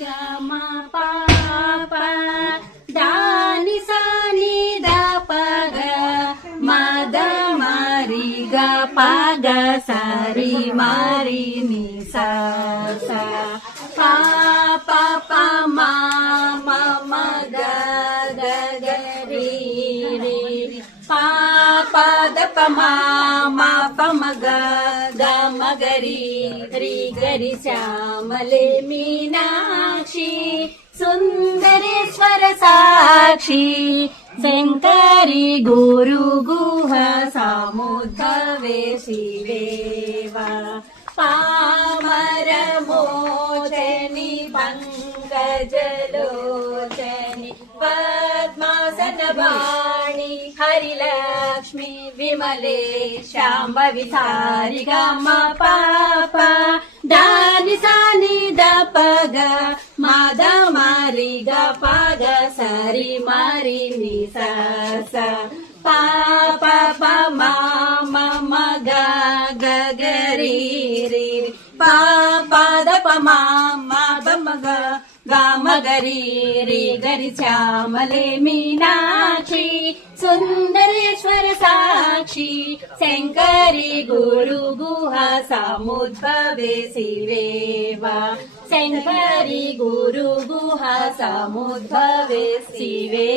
ग म प प दा नि सा नि द प ग म द म रि ग प ग सा रि म रि नि सा सा प प प म म म ग ग ग रि रि प प द प म म प म ग ग म ग रि रि ग रि श्यामले मीनाक्षी सुंदरेश्वर साक्षी शंकरी गुरु गुह सामुद्भवे शिवेवा पामर मोचनी पंकजलोचनी पद्मासन वाणी हरिलक्ष्मी विमले श्याम विसारि ग म प प दा नि सा नि द प ग म द म रि ग प ग सा रि म रि नि सा सा प प प म म म ग ग ग रि रि प प द प म म द म ग ग म ग रि रि ग रि श्यामले मीनाक्षी सुंदरेश्वर साक्षी शंकरी गुरु गुहा सामुद्भवे शिवेवा शंकरी गुरु गुहा सामुद्भवे शिवेवा